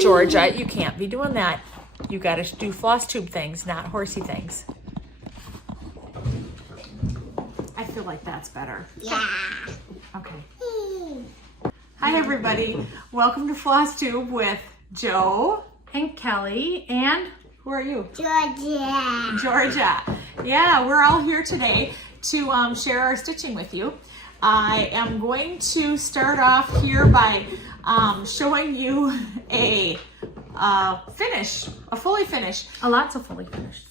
Georgia, you can't be doing that. You got to do Flosstube things, not horsey things. I feel like that's better. Yeah. Okay. Hi everybody. Welcome to Flosstube with Joe and Kelly and who are you? Georgia. Georgia. Yeah, we're all here today to share our stitching with you. I am going to start off here by showing you a finish, a fully finished. Lots of fully finished.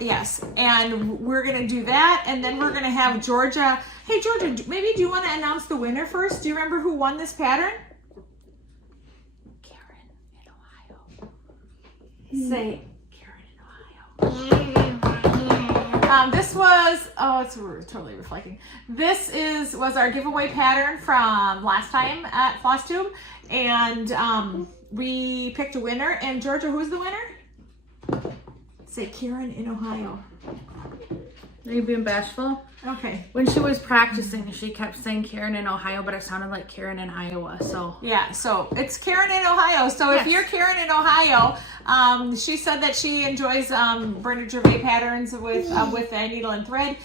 Yes, and we're gonna do that, and then we're gonna have Georgia. Hey Georgia, maybe do you want to announce the winner first? Do you remember who won this pattern? Karen in Ohio. Say Karen in Ohio. This was, oh, it's totally reflecting. This was our giveaway pattern from last time at Flosstube, and we picked a winner. And Georgia, who's the winner? Say Karen in Ohio. Are you being bashful? Okay. When she was practicing, she kept saying Karen in Ohio, but it sounded like Karen in Iowa, so. Yeah, so it's Karen in Ohio. So yes. If you're Karen in Ohio, she said that she enjoys Brenda Gervais patterns with a needle and thread.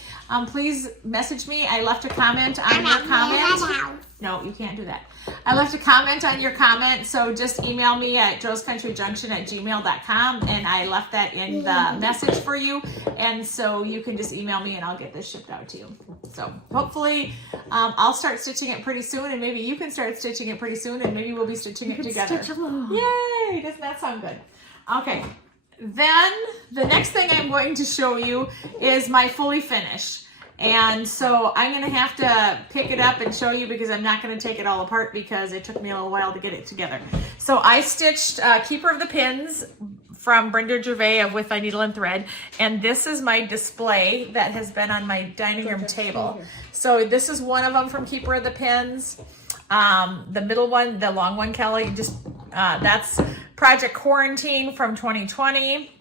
Please message me. I left a comment on your comment. No, you can't do that. I left a comment on your comment, so just email me at joescountryjunction@gmail.com, and I left that in the message for you, and so you can just email me and I'll get this shipped out to you. So hopefully I'll start stitching it pretty soon, and maybe you can start stitching it pretty soon, and maybe we'll be stitching it together. Yay! Doesn't that sound good? Okay, then the next thing I'm going to show you is my fully finished. And so I'm going to have to pick it up and show you because I'm not going to take it all apart because it took me a little while to get it together. So I stitched Keeper of the Pins from Brenda Gervais of With My Needle and Thread. And this is my display that has been on my dining room table. So this is one of them from Keeper of the Pins. The middle one, the long one, Kelly, that's Project Quarantine from 2020.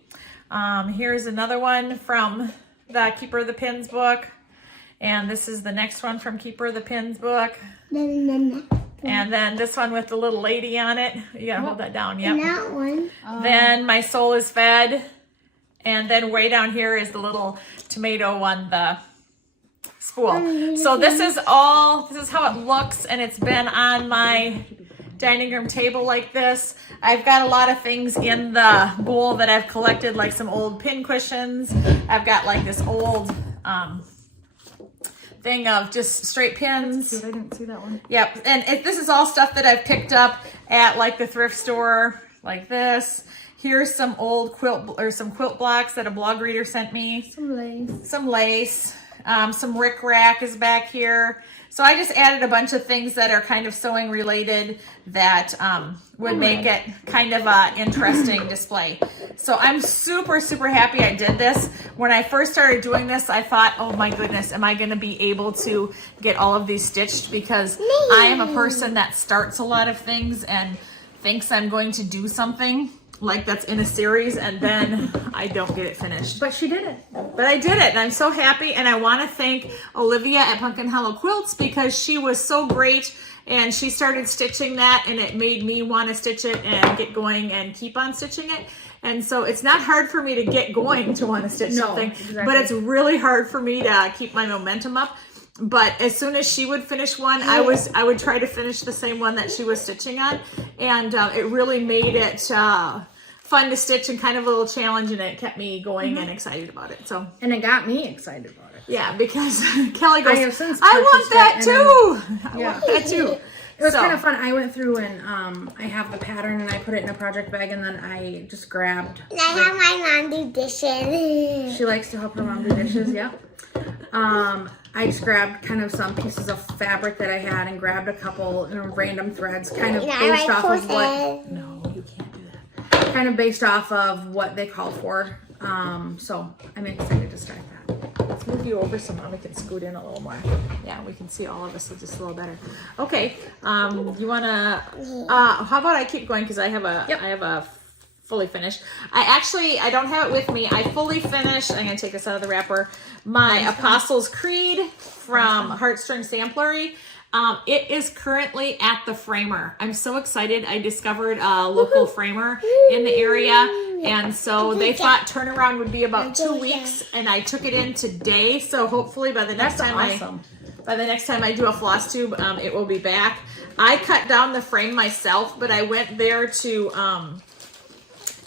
Here's another one from the Keeper of the Pins book. And this is the next one from Keeper of the Pins book. And then this one with the little lady on it. You gotta hold that down, yep. And that one. Then My Soul is Fed. And then way down here is the little tomato one, the spool. So this is how it looks, and it's been on my dining room table like this. I've got a lot of things in the bowl that I've collected, like some old pin cushions. I've got like this old thing of just straight pins. I didn't see that one. Yep, and this is all stuff that I've picked up at like the thrift store, like this. Here's some old quilt blocks that a blog reader sent me. Some lace. Some rickrack is back here. So I just added a bunch of things that are kind of sewing related that would make it kind of an interesting display. So I'm super, super happy I did this. When I first started doing this, I thought, oh my goodness, am I going to be able to get all of these stitched? Because I am a person that starts a lot of things and thinks I'm going to do something like that's in a series, and then I don't get it finished. But she did it. But I did it, and I'm so happy, and I want to thank Olivia at Pumpkin Hollow Quilts because she was so great, and she started stitching that, and it made me want to stitch it and get going and keep on stitching it. And so it's not hard for me to get going to want to stitch something, exactly. But it's really hard for me to keep my momentum up. But as soon as she would finish one, I would try to finish the same one that she was stitching on, and it really made it fun to stitch and kind of a little challenge, and it kept me going and excited about it. So, and it got me excited about it. Yeah, because Kelly goes, I want that too. I want that too. It was kind of fun. I went through and I have the pattern and I put it in a project bag, and then I just grabbed. And I have my mom do dishes. She likes to help her mom do dishes. Yep. I just grabbed kind of some pieces of fabric that I had and grabbed a couple random threads, kind of based off of what. No, you can't do that. Kind of based off of what they call for. So I'm excited to start that. Let's move you over so Mommy can scoot in a little more. Yeah, we can see all of us just a little better. Okay, you wanna? How about I keep going because I have a fully finished. I don't have it with me. I fully finished. I'm gonna take this out of the wrapper. My Apostles' Creed from Heartstrings Samplery. It is currently at the framer. I'm so excited. I discovered a local framer in the area. And so they thought turnaround would be about 2 weeks. And I took it in today. So hopefully by the next time I do a floss tube, it will be back. I cut down the frame myself, but I went there to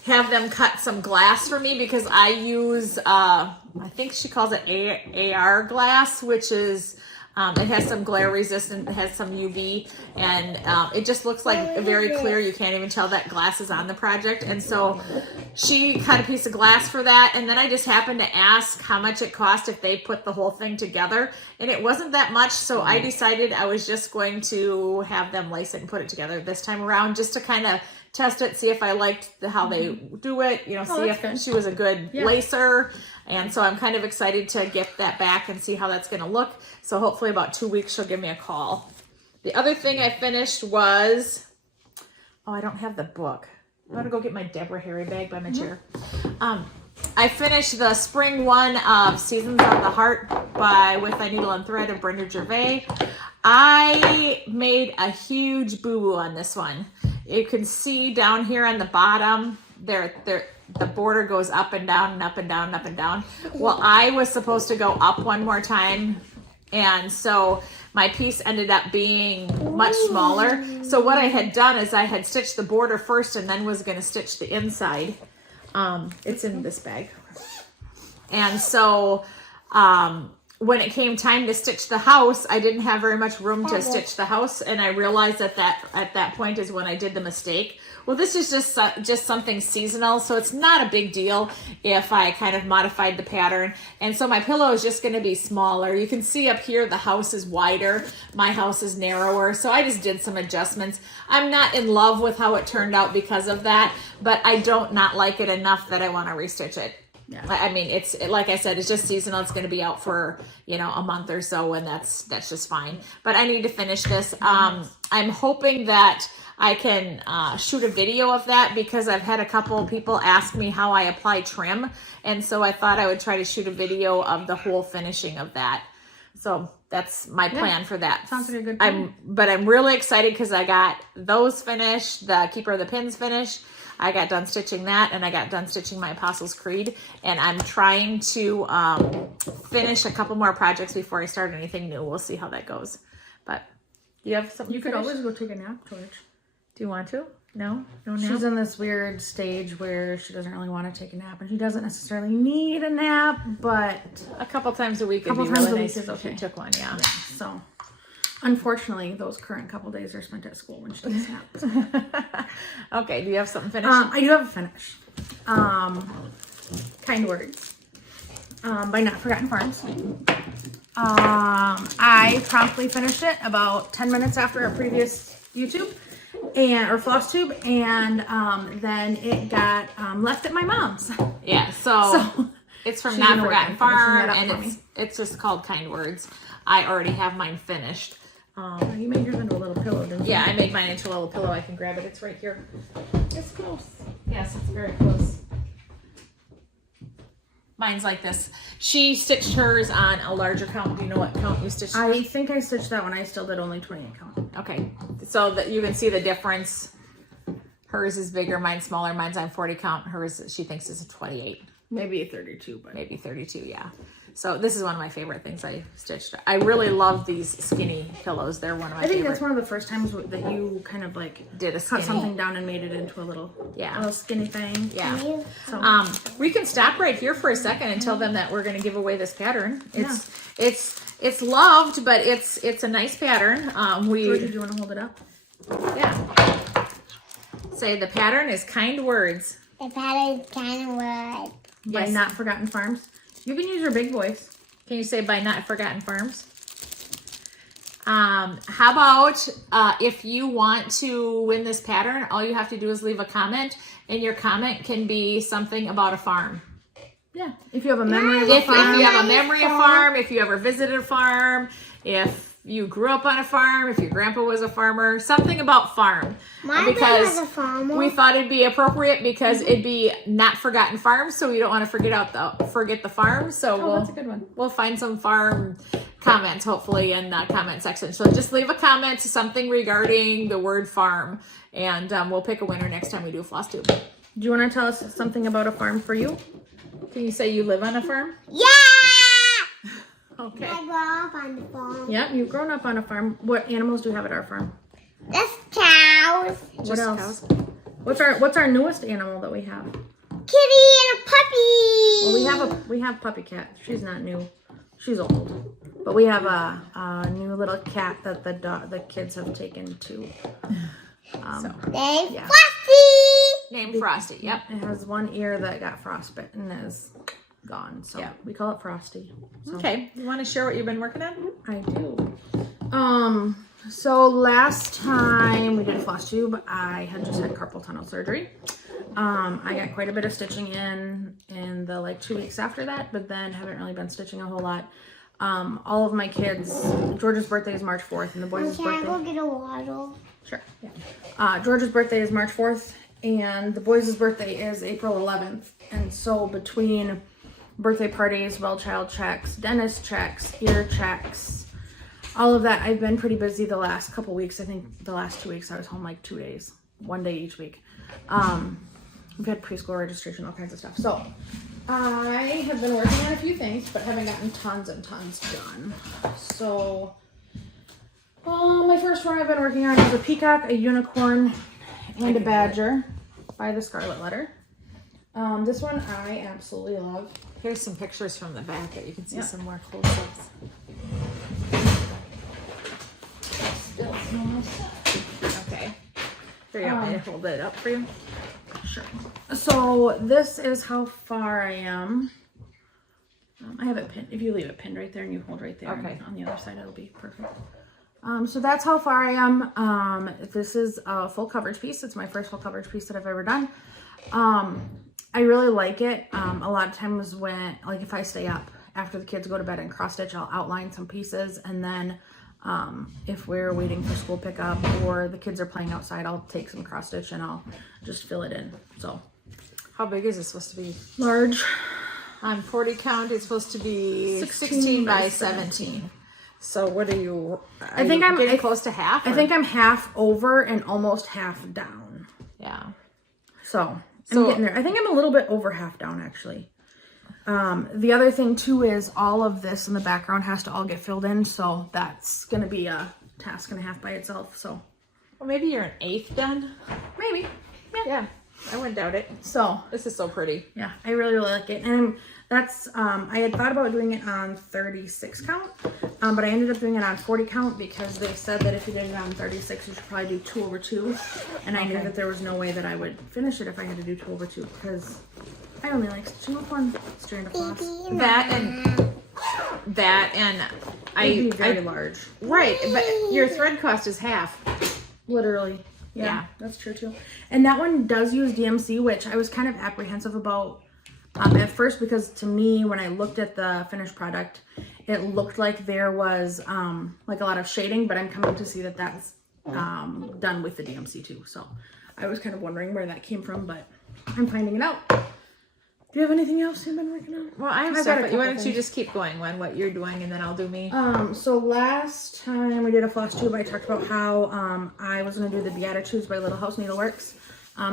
have them cut some glass for me because I use, I think she calls it AR glass, which is, it has some glare resistant, it has some UV, and it just looks like very clear. You can't even tell that glass is on the project. And so she cut a piece of glass for that. And then I just happened to ask how much it cost if they put the whole thing together. And it wasn't that much. So I decided I was just going to have them lace it and put it together this time around just to kind of test it, see if I liked how they do it, see if she was a good lacer. And so I'm kind of excited to get that back and see how that's going to look. So hopefully about 2 weeks she'll give me a call. The other thing I finished was, I don't have the book. I'm going to go get my Deborah Harry bag by my chair. I finished the spring one of Seasons of the Heart with a Needle and Thread of Brenda Gervais. I made a huge boo-boo on this one. You can see down here on the bottom, the border goes up and down and up and down and up and down. Well, I was supposed to go up one more time, and so my piece ended up being much smaller. So what I had done is I had stitched the border first and then was going to stitch the inside. It's in this bag. And so when it came time to stitch the house, I didn't have very much room to stitch the house, and I realized at that point is when I did the mistake. Well, this is just something seasonal, so it's not a big deal if I kind of modified the pattern. And so my pillow is just going to be smaller. You can see up here the house is wider, my house is narrower, so I just did some adjustments. I'm not in love with how it turned out because of that, but I don't not like it enough that I want to restitch it. Yeah. I mean, it's like I said, it's just seasonal. It's going to be out for, a month or so, and that's just fine. But I need to finish this. I'm hoping that I can shoot a video of that because I've had a couple people ask me how I apply trim. And so I thought I would try to shoot a video of the whole finishing of that. So that's my plan for that. Sounds like a good plan. But I'm really excited because I got those finished, the Keeper of the Pins finished. I got done stitching that, and I got done stitching my Apostles' Creed, and I'm trying to finish a couple more projects before I start anything new. We'll see how that goes. But do you have something? You could always go take a nap, George. Do you want to? No nap? She's in this weird stage where she doesn't really want to take a nap, and she doesn't necessarily need a nap, but a couple times a week would be really nice if she took one. Yeah. So. Unfortunately, those current couple days are spent at school when she takes naps. Okay, do you have something finished? I do have a finish. Kind Words by Not Forgotten Farms. I promptly finished it about 10 minutes after our previous YouTube or Flosstube, and then it got left at my mom's. Yeah, so it's from Not Forgotten Farm, and it's just called Kind Words. I already have mine finished. You made yours into a little pillow, didn't you? Yeah, I made mine into a little pillow. I can grab it. It's right here. It's close. Yes, it's very close. Mine's like this. She stitched hers on a larger count. Do you know what count you stitched? I think I stitched that one. I still did only 28 count. Okay, so that you can see the difference. Hers is bigger, mine's smaller. Mine's on 40 count. Hers, she thinks, is a 28. Maybe a 32, but maybe 32. Yeah. So this is one of my favorite things I stitched. I really love these skinny pillows. They're one of my favorite. I think that's one of the first times that you kind of like cut something down and made it into a little skinny thing. Yeah. So. We can stop right here for a second and tell them that we're going to give away this pattern. It's loved, but it's a nice pattern. Georgia, do you want to hold it up? Yeah. Say the pattern is Kind Words. The pattern is Kind Words. By Not Forgotten Farms. You can use your big voice. Can you say by Not Forgotten Farms? How about if you want to win this pattern, all you have to do is leave a comment, and your comment can be something about a farm. Yeah. If you have a memory of a farm. If you have a memory of a farm, if you ever visited a farm, if you grew up on a farm, if your grandpa was a farmer, something about farm. My because was a farmer. we thought it'd be appropriate because it'd be not forgotten farms, so we don't want to forget the farm. So that's a good one. We'll find some farm comments hopefully in the comment section. So just leave a comment, something regarding the word farm, and we'll pick a winner next time we do a Flosstube. Do you want to tell us something about a farm for you? Can you say you live on a farm? Yeah! Okay. I grew up on the farm. Yeah, you've grown up on a farm. What animals do you have at our farm? There's cows. What else? What's our newest animal that we have? Kitty and a puppy. Well, we have puppy cat. She's not new. She's old. But we have a new little cat that the kids have taken to. Named yeah. Frosty. Named Frosty. Yep. It has one ear that got frostbitten and is gone. So Yeah. we call it Frosty. So. Okay. You want to share what you've been working on? I do. So last time we did a Flosstube, I had just had carpal tunnel surgery. I got quite a bit of stitching in the like 2 weeks after that, but then haven't really been stitching a whole lot. All of my kids, George's birthday is March 4th, and the boys' Can I birthday. go get a water? Sure. Yeah. George's birthday is March 4th, and the boys' birthday is April 11th. And so between birthday parties, well-child checks, dentist checks, ear checks, all of that, I've been pretty busy the last couple weeks. I think the last 2 weeks I was home like 2 days, 1 day each week. We've had preschool registration, all kinds of stuff. So I have been working on a few things, but haven't gotten tons and tons done. So my first one I've been working on is a peacock, a unicorn, and a badger by the Scarlett letter. This one I absolutely love. Here's some pictures from the back that you can see Yeah. some more close-ups. Still smells. Okay. Here, you want me to hold it up for you? Sure. So this is how far I am. I have it pinned. If you leave it pinned right there and you hold right there, Okay. and on the other side it'll be perfect. So that's how far I am. This is a full coverage piece. It's my first full coverage piece that I've ever done. I really like it. A lot of times when, like if I stay up after the kids go to bed and cross stitch, I'll outline some pieces, and then if we're waiting for school pickup or the kids are playing outside, I'll take some cross stitch and I'll just fill it in. So How big is this supposed to be? large. On 40 count, it's supposed to be 16 by 17. So what are you? I think I'm getting close to half. I think I'm half over and almost half down. Yeah. So I'm getting there. I think I'm a little bit over half down actually. The other thing too is all of this in the background has to all get filled in. So that's going to be a task and a half by itself. So Well, maybe you're an eighth done. maybe. Yeah. I wouldn't doubt it. So This is so pretty. yeah, I really like it. And that's, I had thought about doing it on 36 count, but I ended up doing it on 40 count because they said that if you did it on 36, you should probably do 2 over 2. And I knew that there was no way that I would finish it if I had to do 2 over 2 because I only like stitching with one strand of floss. That and It'd be very large. right, but your thread cost is half. Literally. Yeah, Yeah. that's true too. And that one does use DMC, which I was kind of apprehensive about at first because to me, when I looked at the finished product, it looked like there was like a lot of shading, but I'm coming to see that that's done with the DMC too. So I was kind of wondering where that came from, but I'm finding it out. Do you have anything else you've been working on? Well, I have I've stuff, got a but why couple don't you things. just keep going on what you're doing and then I'll do me. So last time we did a Flosstube, I talked about how I was going to do the Beatitudes by Littlehouse Needleworks.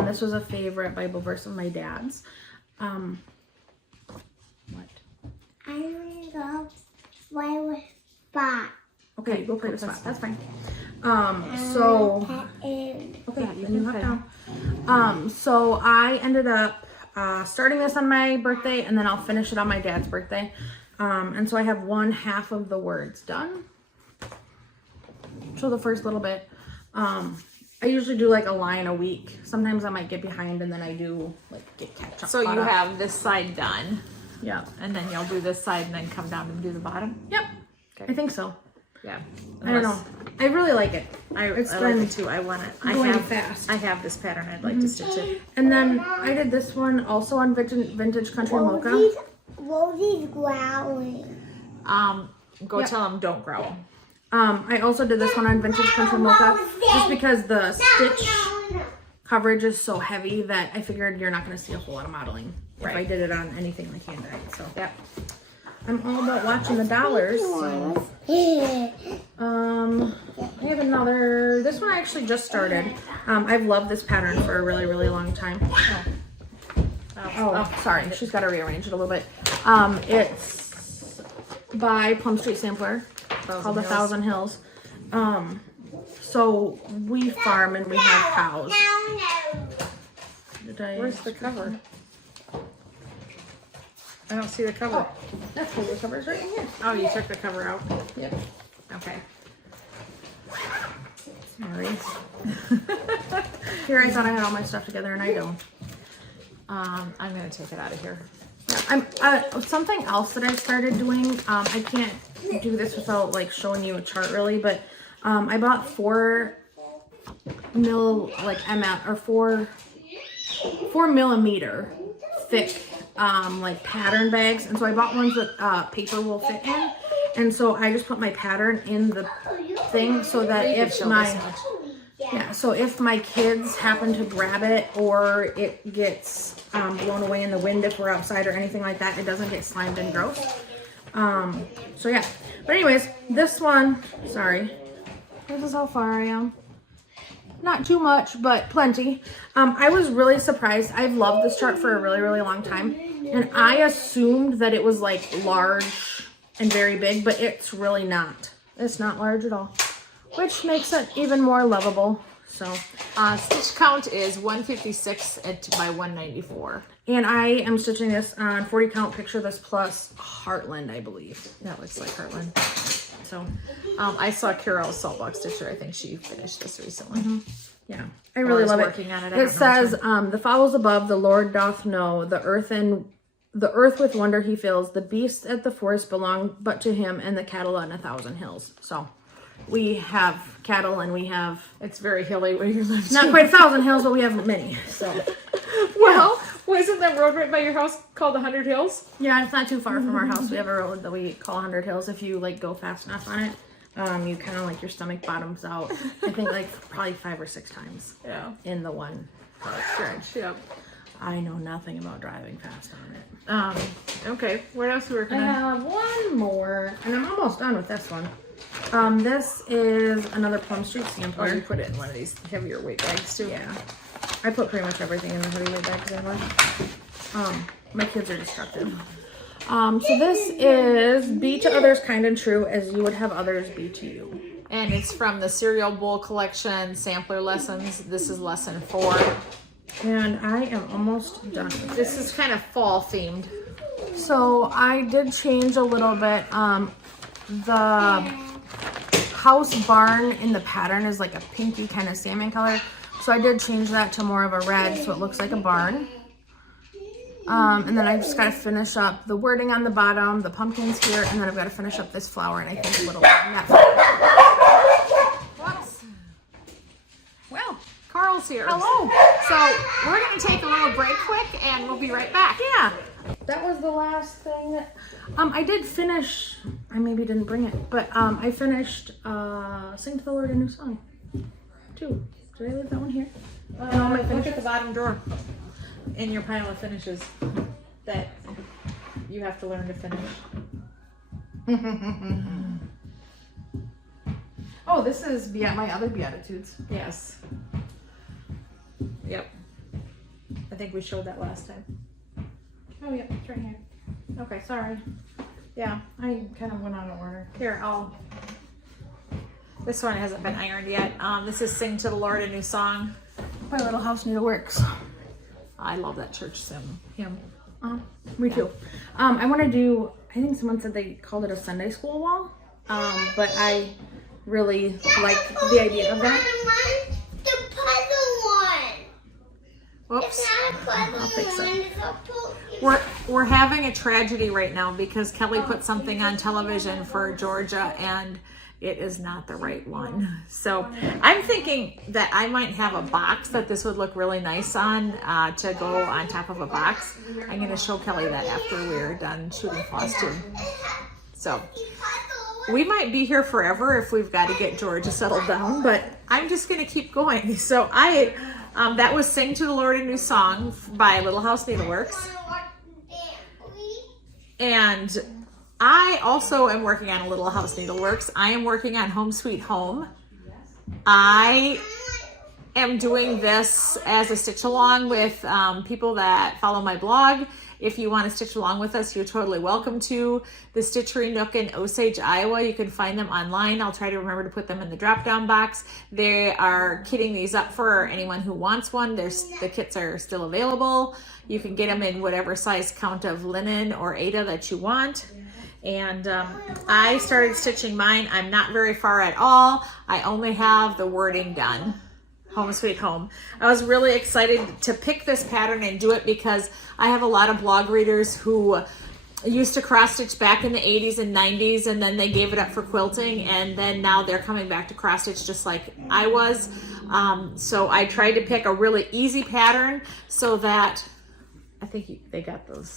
This was a favorite Bible verse of my dad's. What? I want to go play with Spot. Okay, go play with Spot. That's fine. Okay, then you hop down. So I ended up starting this on my birthday, and then I'll finish it on my dad's birthday. And so I have 1/2 of the words done. So the first little bit. I usually do like a line a week. Sometimes I might get behind, and then I do like get catch up. So you have this side done, Yeah. and then you'll do this side and then come down and do the bottom. Yep. Okay. I think so. Yeah. I don't know. I really like it. It's I been like it too. I want it. going fast. I have this pattern. I'd like to stitch it. And then I did this one also on Vintage Country Mocha. Rosie's growling. Go Yep. tell them don't growl. I also did this one on Vintage Country Mocha just because the stitch coverage is so heavy that I figured you're not going to see a whole lot of modeling if I did it on anything like hand dyed. So Yep. I'm all about watching the dollars. So. I have another. This one I actually just started. I've loved this pattern for a really, really long time. Oh, sorry. She's got to rearrange it a little bit. It's by Plum Street Sampler. Called 1,000 Hills. So we farm and we have cows. Where's the cover? I don't see the cover. Oh, that's where the cover's right in here. Oh, you took the cover out. Yep. Okay. Sorry. Here I thought I had all my stuff together and I don't. I'm gonna take it out of here. Yeah, I'm something else that I started doing. I can't do this without like showing you a chart really, but I bought 4 millimeter thick like pattern bags, and so I bought ones that paper will fit in, and so I just put my pattern in the thing so that if my kids happen to grab it or it gets blown away in the wind if we're outside or anything like that, it doesn't get slimed and gross. So yeah, but anyways, this one, sorry, this is how far I am. Not too much, but plenty. I was really surprised. I've loved this chart for a really, really long time, and I assumed that it was like large and very big, but it's really not. It's not large at all, which makes it even more lovable. So stitch count is 156 by 194. And I am stitching this on 40 count. Picture this plus Heartland, I believe. That looks like Heartland. So I saw Carol Saltbox Stitcher. I think she finished this recently. Yeah, I really love it. On it. It says, the fowls above, the Lord doth know, the earth with wonder he fills, the beasts at the forest belong but to him, and the cattle on 1,000 hills. So we have cattle and we have... It's very hilly where you live. Not quite 1,000 hills, but we have many. So, well, wasn't that road right by your house called 100 Hills? Yeah, it's not too far from our house. We have a road that we call 100 Hills. If you like go fast enough on it, you kind of like your stomach bottoms out. I think like probably 5 or 6 times. Yeah. In the one stretch. Yep. I know nothing about driving fast on it. Okay. What else are we working on? I have one more, and I'm almost done with this one. This is another Plum Street Sampler. Oh, you put it in one of these heavier weight bags too. Yeah. I put pretty much everything in the heavy weight bags anyway. My kids are destructive. So this is be to others kind and true as you would have others be to you. And it's from the Cereal Bowl Collection Sampler Lessons. This is lesson 4. And I am almost done with this. Is kind of fall themed. So I did change a little bit. The house barn in the pattern is like a pinky kind of salmon color. So I did change that to more of a red so it looks like a barn. And then I just got to finish up the wording on the bottom, the pumpkins here, and then I've got to finish up this flower and I think a little Well, Carl's here. Hello. So we're going to take a little break quick and we'll be right back. Yeah. That was the last thing that, I did finish, I maybe didn't bring it, but I finished Sing to the Lord a New Song, too. Did I leave that one here? Look at the bottom drawer in your pile of finishes that you have to learn to finish. Oh, this is my other Beatitudes. Yes. Yep. I think we showed that last time. Oh, yep, it's right here. Okay, sorry. Yeah. I kind of went out of order. Here, this one hasn't been ironed yet. This is Sing to the Lord a New Song by Littlehouse Needleworks. I love that church hymn. Me too. I want to do, I think someone said they called it a Sunday school wall. But I really like the idea of that. The puzzle one. Whoops. It's not a puzzle I'll fix one. it. It's a puzzle. We're having a tragedy right now because Kelly put something on television for Georgia and it is not the right one. So I'm thinking that I might have a box that this would look really nice on to go on top of a box. I'm going to show Kelly that after we're done shooting Flosstube. So we might be here forever if we've got to get Georgia settled down, but I'm just going to keep going. So that was Sing to the Lord a New Song by Littlehouse Needleworks. And I also am working on Littlehouse Needleworks. I am working on Home Sweet Home. I am doing this as a stitch along with people that follow my blog. If you want to stitch along with us, you're totally welcome to. The Stitchery Nook in Osage, Iowa. You can find them online. I'll try to remember to put them in the drop-down box. They are kitting these up for anyone who wants one. The kits are still available. You can get them in whatever size count of linen or Aida that you want. And I started stitching mine. I'm not very far at all. I only have the wording done. Home Sweet Home. I was really excited to pick this pattern and do it because I have a lot of blog readers who used to cross stitch back in the 80s and 90s, and then they gave it up for quilting, and then now they're coming back to cross stitch just like I was. So I tried to pick a really easy pattern so that I think they got the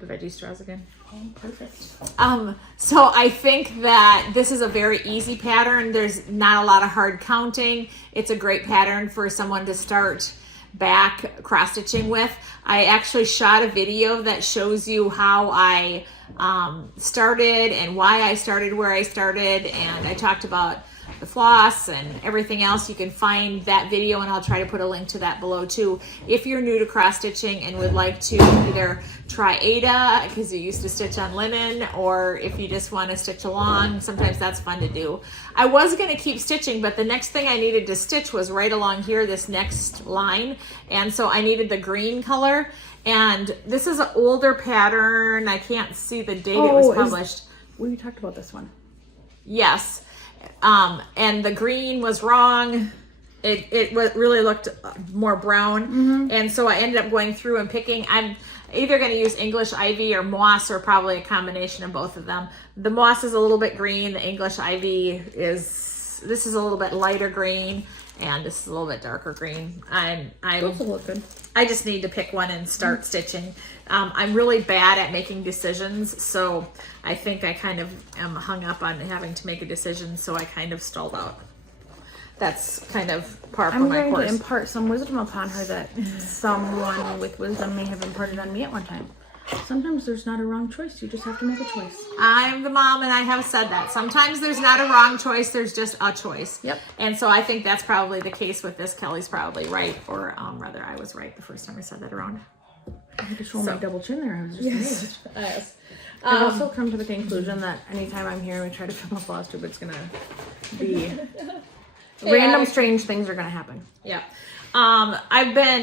veggie straws again. Oh, perfect. So I think that this is a very easy pattern. There's not a lot of hard counting. It's a great pattern for someone to start back cross stitching with. I actually shot a video that shows you how I started and why I started where I started, and I talked about the floss and everything else. You can find that video, and I'll try to put a link to that below too. If you're new to cross stitching and would like to either try Aida because you used to stitch on linen, or if you just want to stitch along, sometimes that's fun to do. I was going to keep stitching, but the next thing I needed to stitch was right along here, this next line, and so I needed the green color. And this is an older pattern. I can't see the date it was published. We talked about this one. Yes. And the green was wrong. It really looked more brown. And so I ended up going through and picking. I'm either going to use English Ivy or moss, or probably a combination of both of them. The moss is a little bit green. The English Ivy this is a little bit lighter green, and this is a little bit darker green. Those will look good. I just need to pick one and start stitching. I'm really bad at making decisions, so I think I kind of am hung up on having to make a decision, so I kind of stalled out. That's kind of par for my course. I'm going to impart some wisdom upon her that someone with wisdom may have imparted on me at one time. Sometimes there's not a wrong choice. You just have to make a choice. I'm the mom, and I have said that. Sometimes there's not a wrong choice. There's just a choice. Yep. And so I think that's probably the case with this. Kelly's probably right, or rather I was right the first time I said that around. I had to show my double chin there. I was just amazed. Yes. I've also come to the conclusion that anytime I'm here and we try to film a Flosstube, it's going to be random strange things are going to happen. Yeah.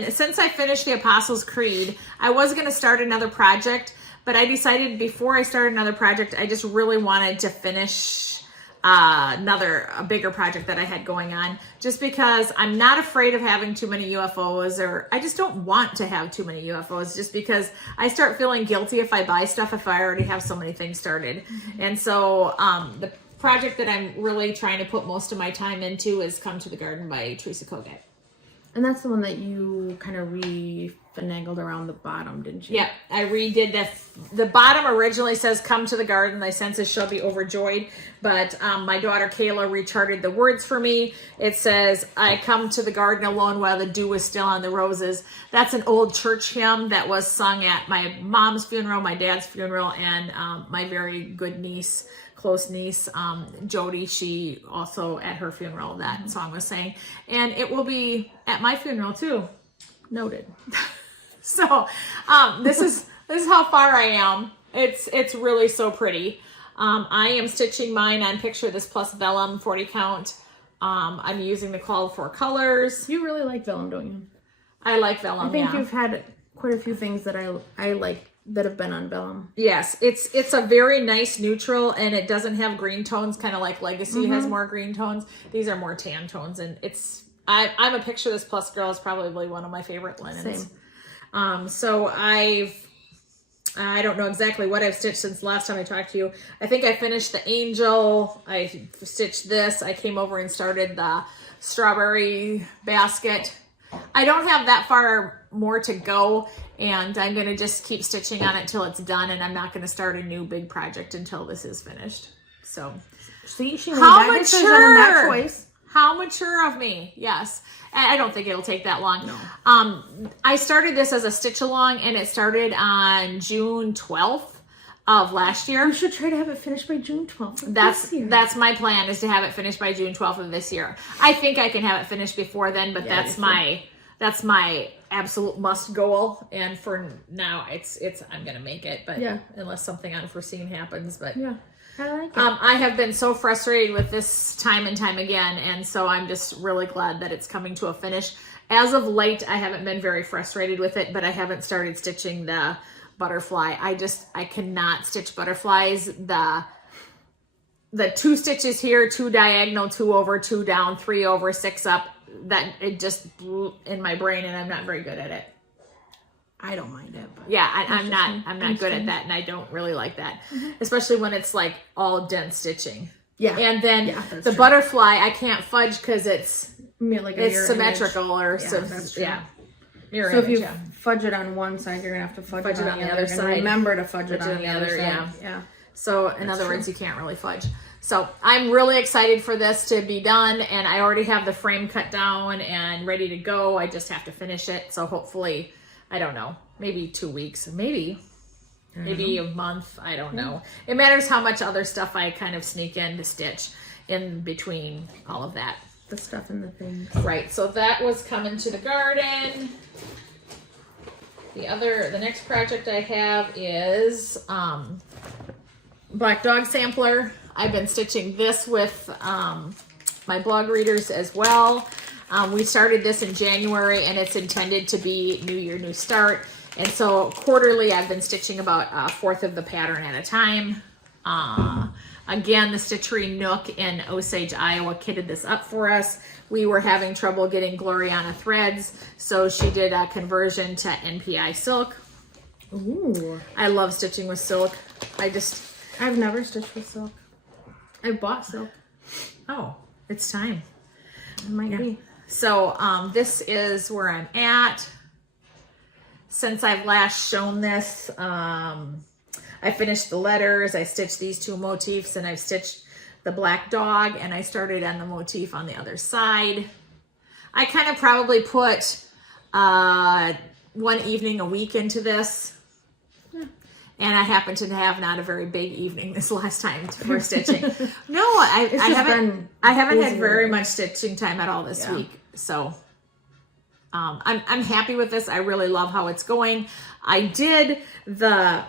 Since I finished the Apostles' Creed, I was going to start another project, but I decided before I started another project, I just really wanted to finish a bigger project that I had going on, just because I'm not afraid of having too many UFOs, or I just don't want to have too many UFOs, just because I start feeling guilty if I buy stuff if I already have so many things started. And so the project that I'm really trying to put most of my time into is Come to the Garden by Teresa Kogut. And that's the one that you kind of finagled around the bottom, didn't you? Yeah, I redid this. The bottom originally says, "Come to the garden, thy senses shall be overjoyed." But my daughter Kayla recharted the words for me. It says, "I come to the garden alone while the dew is still on the roses." That's an old church hymn that was sung at my mom's funeral, my dad's funeral, and my very good niece, close niece, Jody, she also at her funeral, that song was sang. And it will be at my funeral too. Noted. So this is how far I am. It's really so pretty. I am stitching mine on Picture This Plus Vellum 40 count. I'm using the called for colors. You really like vellum, don't you? I like vellum. I think you've had quite a few things that I like that have been on vellum. Yes, it's a very nice neutral, and it doesn't have green tones, kind of like Legacy has more green tones. These are more tan tones, and I'm a Picture This Plus girl. Is probably one of my favorite linens. Same. So I don't know exactly what I've stitched since last time I talked to you. I think I finished the angel. I stitched this. I came over and started the strawberry basket. I don't have that far more to go, and I'm going to just keep stitching on it till it's done, and I'm not going to start a new big project until this is finished. So See, she made how that decision and that mature! choice. How mature of me. Yes. And I don't think it'll take that long. No. I started this as a stitch along, and it started on June 12th of last year. You should try to have it finished by June 12th. That's my plan, is to have it finished by June 12th of this year. I think I can have it finished before then, but that's my absolute must goal. And for now, it's I'm gonna make it, but unless something unforeseen happens. But yeah, I like it. I have been so frustrated with this time and time again, and so I'm just really glad that it's coming to a finish. As of late, I haven't been very frustrated with it, but I haven't started stitching the butterfly. I cannot stitch butterflies. The 2 stitches here, 2 diagonal, 2 over, 2 down, 3 over, 6 up, that it just blew in my brain, and I'm not very good at it. I don't mind it, but yeah, I'm not good at that, and I don't really like that, especially when it's like all dense stitching. Yeah, and then the true. Butterfly I can't fudge because it's like symmetrical or mirror so image, if you fudge it on one side, you're gonna have to fudge it on the other side. Remember to fudge it on the other side. Yeah. So in other words, you can't really fudge. So I'm really excited for this to be done, and I already have the frame cut down and ready to go. I just have to finish it. So hopefully, I don't know, maybe 2 weeks, maybe a month. I don't know. It matters how much other stuff I kind of sneak in to stitch in between all of that. The stuff and the things. Right. So that was coming to the garden. The next project I have is Black Dog Sampler. I've been stitching this with my blog readers as well. We started this in January, and it's intended to be New Year, New Start. And so quarterly, I've been stitching about 1/4 of the pattern at a time. Again, the Stitchery Nook in Osage, Iowa kitted this up for us. We were having trouble getting Gloriana threads, so she did a conversion to NPI silk. Ooh. I love stitching with silk. I've never stitched with silk. I bought silk. Oh, it's time. It might be. So this is where I'm at. Since I've last shown this, I finished the letters, I stitched these 2 motifs, and I've stitched the black dog, and I started on the motif on the other side. I kind of probably put 1 evening a week into this. And I happen to have not a very big evening this last time for stitching. No, I haven't had very much stitching time at all this week. So I'm happy with this. I really love how it's going. I did the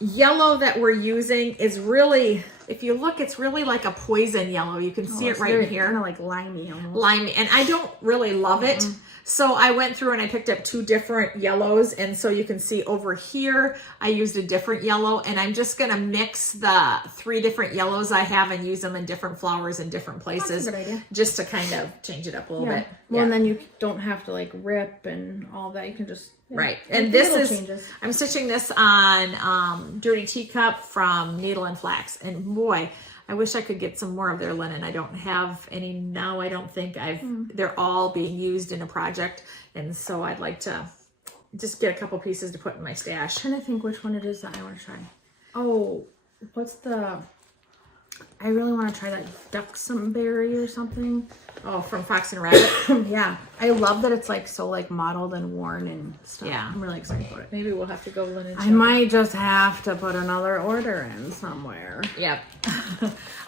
yellow that we're using is really, if you look, it's really like a poison yellow. You can see it right here. Kind of like limey almost. Limey, and I don't really love it. So I went through and I picked up 2 different yellows, and so you can see over here I used a different yellow, and I'm just gonna mix the 3 different yellows I have and use them in different flowers in different places. That's a good idea. Just to kind of change it up a little bit. Well, and then you don't have to like rip and all that. You can just right. And this is changes. I'm stitching this on Dirty Teacup from Needle and Flax, and boy, I wish I could get some more of their linen. I don't have any now. I don't think they're all being used in a project. And so I'd like to just get a couple pieces to put in my stash. I'm trying to think which one it is that I want to try. Oh, I really want to try that Duxbury or something. Oh, from Fox and Rabbit. Yeah. I love that it's like so like mottled and worn and stuff. Yeah. I'm really excited for it. Maybe we'll have to go linen I might just have to put another order in somewhere. Yep.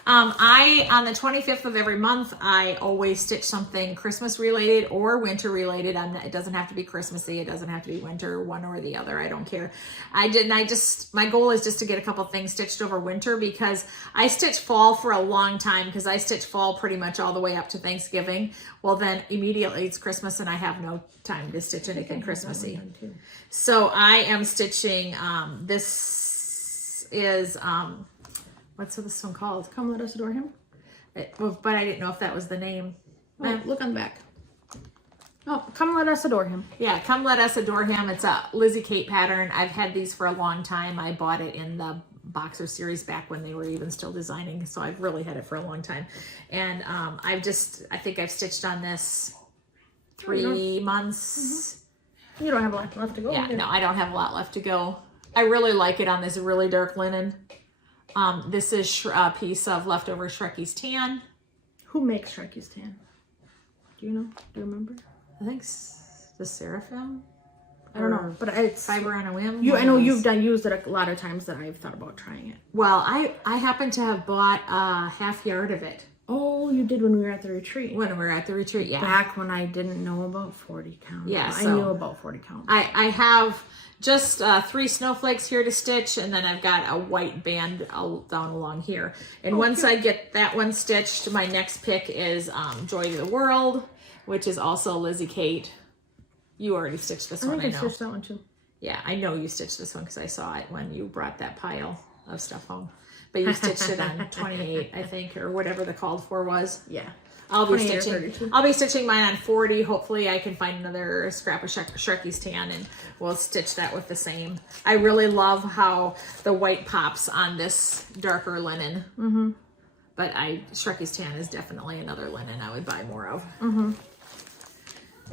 On the 25th of every month, I always stitch something Christmas related or winter related. It doesn't have to be Christmassy. It doesn't have to be winter, one or the other. I don't care. My goal is just to get a couple things stitched over winter, because I stitch fall for a long time, because I stitch fall pretty much all the way up to Thanksgiving. Well, then immediately it's Christmas and I have no time to stitch anything Christmassy. So I am stitching, this is, what's this one called? Come Let Us Adore Him. But I didn't know if that was the name. Oh, look on the back. Oh, Come Let Us Adore Him. Yeah, Come Let Us Adore Him. It's a Lizzie Kate pattern. I've had these for a long time. I bought it in the Boxer series back when they were even still designing. So I've really had it for a long time. And I think I've stitched on this 3 months. You don't have a lot left to go. Yeah, no, I don't have a lot left to go. I really like it on this really dark linen. This is a piece of leftover Shrekie's tan. Who makes Shrekie's tan? Do you know? Do you remember? I think the Seraphim. I don't know, but it's Fiber on a Whim. I know you've used it a lot of times that I've thought about trying it. Well, I happen to have bought a half yard of it. Oh, you did when we were at the retreat. When we were at the retreat, yeah. Back when I didn't know about 40 count. Yeah, I knew about 40 count. I have just 3 snowflakes here to stitch, and then I've got a white band down along here. And once I get that one stitched, my next pick is Joy to the World, which is also Lizzie Kate. You already stitched this one, I know. I stitched that one too. Yeah, I know you stitched this one because I saw it when you brought that pile of stuff home. But you stitched it on 28, I think, or whatever the called for was. Yeah. I'll be stitching mine on 40. Hopefully I can find another scrap of Shrekie's tan and we'll stitch that with the same. I really love how the white pops on this darker linen. Mm-hmm. But Shrekie's tan is definitely another linen I would buy more of. Mm-hmm.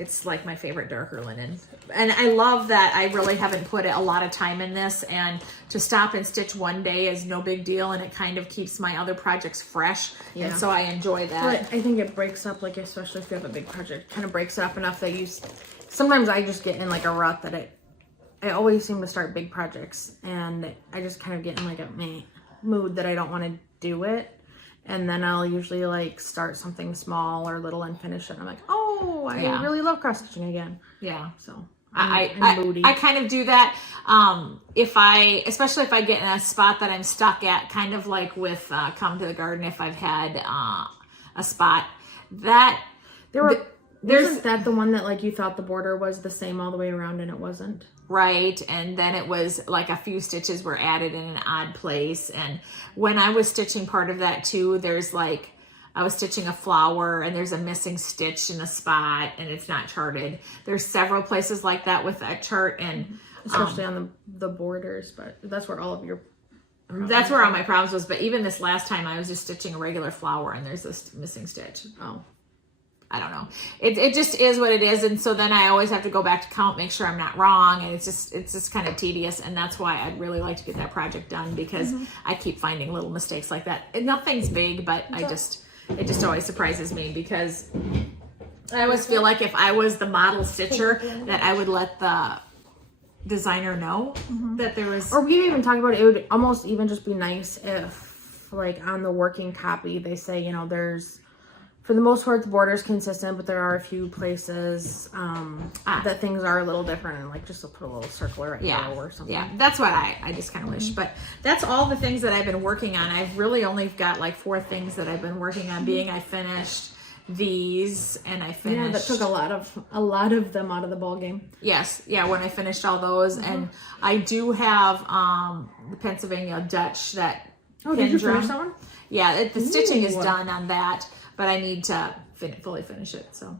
It's like my favorite darker linen. And I love that I really haven't put a lot of time in this, and to stop and stitch one day is no big deal, and it kind of keeps my other projects fresh. Yeah. And so I enjoy that. But I think it breaks up, like, especially if you have a big project, kind of breaks it up enough that sometimes I just get in like a rut that I always seem to start big projects, and I just kind of get in like a mood that I don't want to do it. And then I'll usually like start something small or little and finish it. And I'm like, oh, I really love cross stitching again. Yeah. So I'm moody. I kind of do that. Especially if I get in a spot that I'm stuck at, kind of like with Come to the Garden, if I've had a spot that Isn't that the one that like you thought the border was the same all the way around and it wasn't? Right, and then it was like a few stitches were added in an odd place. And when I was stitching part of that too, there's like, I was stitching a flower and there's a missing stitch in a spot and it's not charted. There's several places like that with that chart, and especially on the borders, but that's where all of your that's where all my problems was. But even this last time I was just stitching a regular flower and there's this missing stitch. Oh, I don't know. It just is what it is. And so then I always have to go back to count, make sure I'm not wrong. And it's just kind of tedious. And that's why I'd really like to get that project done, because I keep finding little mistakes like that. And nothing's big, but it just always surprises me, because I always feel like if I was the model stitcher, that I would let the designer know that there was. Or we even talked about it would almost even just be nice if, like, on the working copy, they say, you know, there's, for the most part, the border's consistent, but there are a few places that things are a little different, and like just to put a little circle right below or something. Yeah, that's what I just kind of wish. But that's all the things that I've been working on. I've really only got like 4 things that I've been working on. Being I finished these, and I finished. Yeah, that took a lot of them out of the ball game. Yes, yeah. When I finished all those, and I do have the Pennsylvania Dutch that. Oh, did you finish that one? Yeah, the stitching is done on that. But I need to fully finish it. So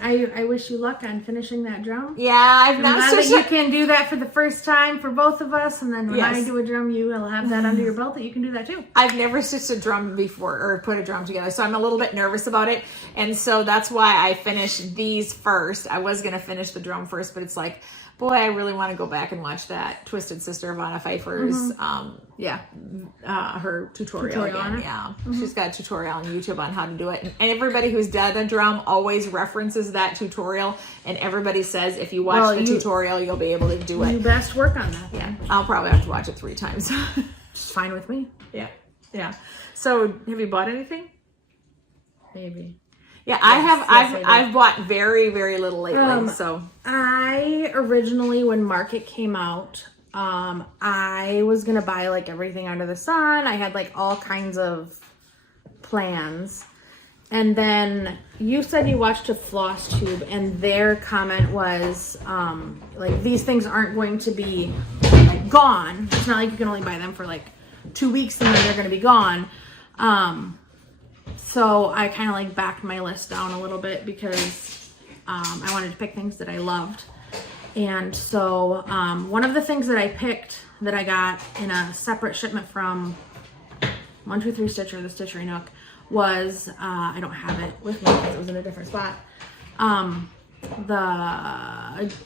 I wish you luck on finishing that drum. Yeah, I've not stitched it. You can do that for the first time for both of us, and then when I do a drum, you will have that under your belt that you can do that too. I've never stitched a drum before, or put a drum together, so I'm a little bit nervous about it. And so that's why I finished these first. I was gonna finish the drum first, but it's like, boy, I really want to go back and watch that Twisted Sister of Anna Pfeiffer's, her tutorial again. Yeah, she's got a tutorial on YouTube on how to do it, and everybody who's done a drum always references that tutorial, and everybody says if you watch the tutorial, you'll be able to do it. You best work on that. Yeah, I'll probably have to watch it 3 times. It's fine with me. Yeah. So, have you bought anything? Maybe. Yeah, I've bought very, very little lately. So I originally, when Market came out, I was gonna buy like everything under the sun. I had like all kinds of plans, and then you said you watched a Flosstube, and their comment was like, these things aren't going to be like gone. It's not like you can only buy them for like 2 weeks and then they're gonna be gone. So I kind of like backed my list down a little bit, because I wanted to pick things that I loved. And so one of the things that I picked that I got in a separate shipment from 123 Stitcher, the Stitchery Nook, was, I don't have it with me because it was in a different spot,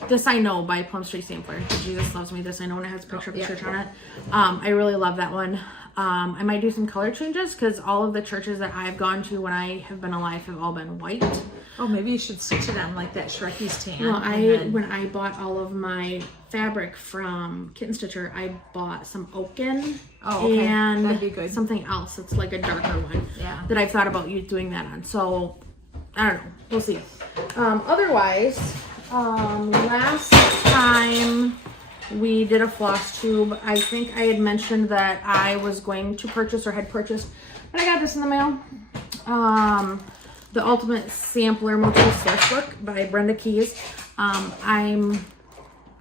This I Know by Plum Street Samplery. Jesus Loves Me, This I Know, and it has a picture of the church on it. I really love that one. I might do some color changes because all of the churches that I've gone to when I have been alive have all been white. Oh, maybe you should stitch it on like that Shrekie's tan. Well, when I bought all of my fabric from Kitten Stitcher, I bought some Oaken and that'd be good. Something else that's like a darker one that I've thought about doing that on. So, I don't know. We'll see. Otherwise, last time we did a Flosstube, I think I had mentioned that I was going to purchase or had purchased, and I got this in the mail. The Ultimate Sampler Motif Sketchbook by Brenda Keys. I'm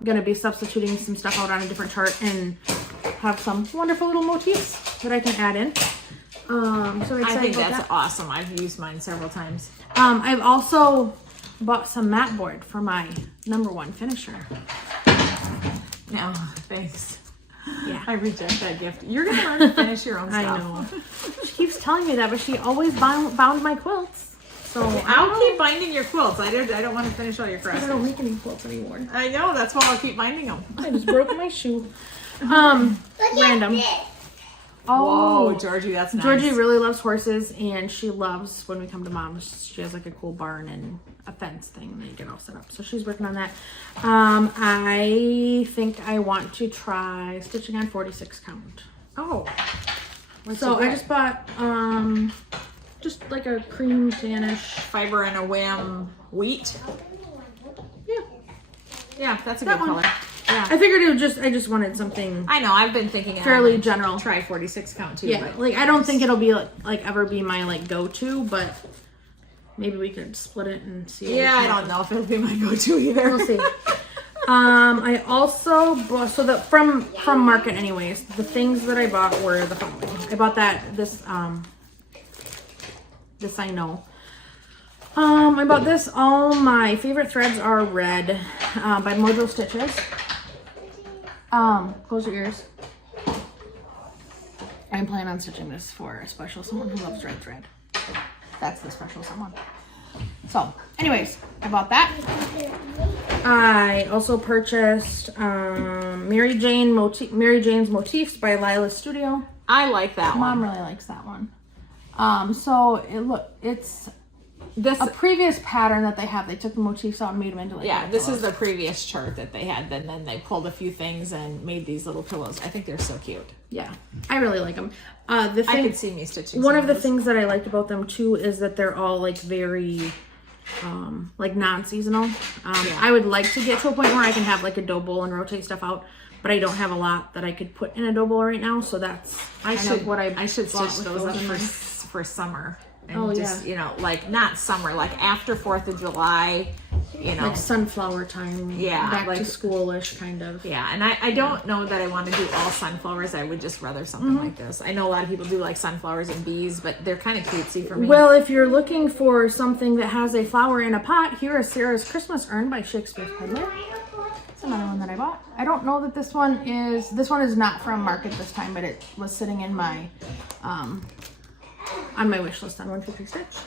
going to be substituting some stuff out on a different chart and have some wonderful little motifs that I can add in. So I think that's awesome. I've used mine several times. I've also bought some mat board for my #1 finisher. No, thanks. Yeah. I reject that gift. You're going to learn to finish your own stuff. I know. She keeps telling me that, but she always bound my quilts. So I'll keep binding your quilts. I don't want to finish all your I crafts. don't make any quilts anymore. I know. That's why I'll keep binding them. I just broke my shoe. Look Random. At this. Oh, Whoa, Georgie, that's nice. Georgie really loves horses, and she loves when we come to Mom's. She has like a cool barn and a fence thing that you get all set up. So she's working on that. I think I want to try stitching on 46 count. Oh. So I just bought just like a cream tannish Fiber and a Whim wheat. Yeah. Yeah, that's a That good one. color. Yeah. I figured it was I just wanted something I know. I've been thinking fairly I might general. Try 46 count too. Yeah, But like I don't think it'll be like ever be my like go-to, but maybe we could split it and see. yeah, I don't know if it'll be my go-to either. We'll see. I also bought from Market anyways. The things that I bought were the following. I bought this I know. I bought this. All my favorite threads are red by Mojo Stitches. Close your ears. I'm planning on stitching this for a special someone who loves red thread. That's the special someone. So, anyways, I bought that. I also purchased Mary Jane's Motifs by Lila's Studio. I like that Mom one. really likes that one. So it's a previous pattern that they have. They took the motifs out and made them into like This is the previous chart that they had. Then they pulled a few things and made these little pillows. I think they're so cute. Yeah, I really like them. I could see me stitching. One of the things that I liked about them too is that they're all like very like non-seasonal. I would like to get to a point where I can have like a dough bowl and rotate stuff out, but I don't have a lot that I could put in a dough bowl right now. So that's I should stitch those up for summer. And just, yeah. Like not summer, like after 4th of July, Like sunflower time. Yeah. Back like, to schoolish kind of. Yeah. And I don't know that I want to do all sunflowers. I would just rather something like this. I know a lot of people do like sunflowers and bees, but they're kind of cutesy for me. Well, if you're looking for something that has a flower in a pot, here is Sarah's Christmas Urn by Shakespeare's Peddler. It's another one that I bought. I don't know that this one is not from Market this time, but it was sitting in my on my wish list on 123 Stitch.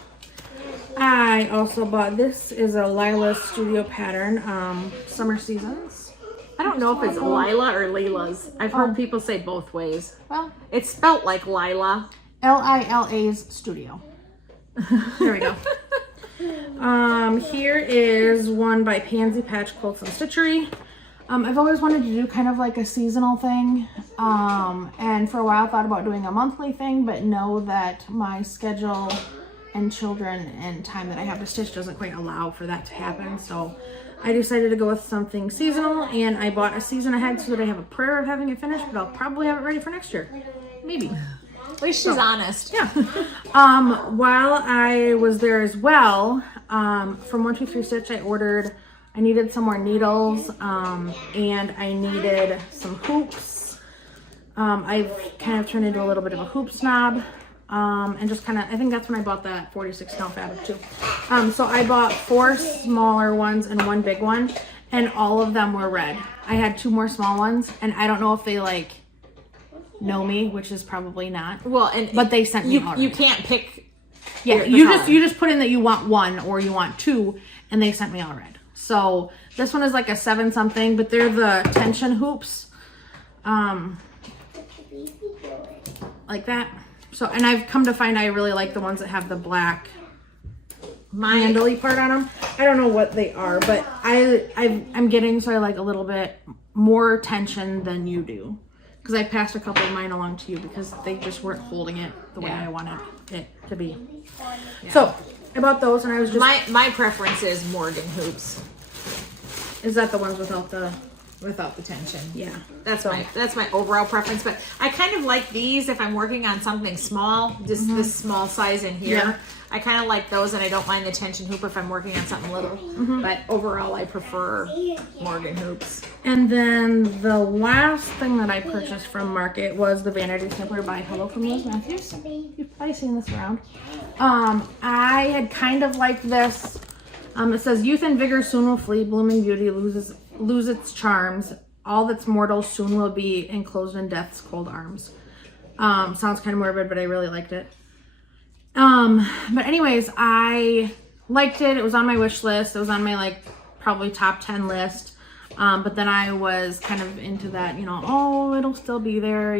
I also bought this is a Lila Studio pattern, Summer Seasons. I don't know if it's Lila or Lila's. I've heard people say both ways. Well, it's spelt like Lila. Lila's Studio. There we go. Here is one by Pansy Patch Quilts and Stitchery. I've always wanted to do kind of like a seasonal thing, and for a while thought about doing a monthly thing, but know that my schedule and children and time that I have to stitch doesn't quite allow for that to happen. So I decided to go with something seasonal, and I bought a season ahead so that I have a prayer of having it finished, but I'll probably have it ready for next year. Maybe. At least she's honest. Yeah. While I was there as well, from 123 Stitch, I needed some more needles, and I needed some hoops. I've kind of turned into a little bit of a hoop snob, and just kind of, I think that's when I bought that 46 count fabric too. So I bought 4 smaller ones and 1 big one, and all of them were red. I had 2 more small ones, and I don't know if they like know me, which is probably not. Well, but they sent me already. You can't pick. Yeah, you just put in that you want 1 or you want 2, and they sent me all red. So this one is like a 7 something, but they're the tension hoops. like that. So, and I've come to find I really like the ones that have the black handly part on them. I don't know what they are, but I'm getting so I like a little bit more tension than you do, because I passed a couple of mine along to you because they just weren't holding it the way I wanted it to be. Yeah. So I bought those, and I was just my preference is Morgan hoops. Is that the ones without the tension? Yeah, that's my overall preference. But I kind of like these if I'm working on something small, just this small size in here. Yeah. I kind of like those, and I don't mind the tension hoop if I'm working on something little. But overall, I prefer Morgan hoops. And then the last thing that I purchased from Market was the Vanity Sampler by Hello from Liz Matthews. You've probably seen this around. I had kind of liked this. It says, "Youth and vigor soon will flee, blooming beauty lose its charms. All that's mortal soon will be enclosed in death's cold arms." Sounds kind of morbid, but I really liked it. But anyways, I liked it. It was on my wish list. It was on my like probably top 10 list. But then I was kind of into that, oh, it'll still be there,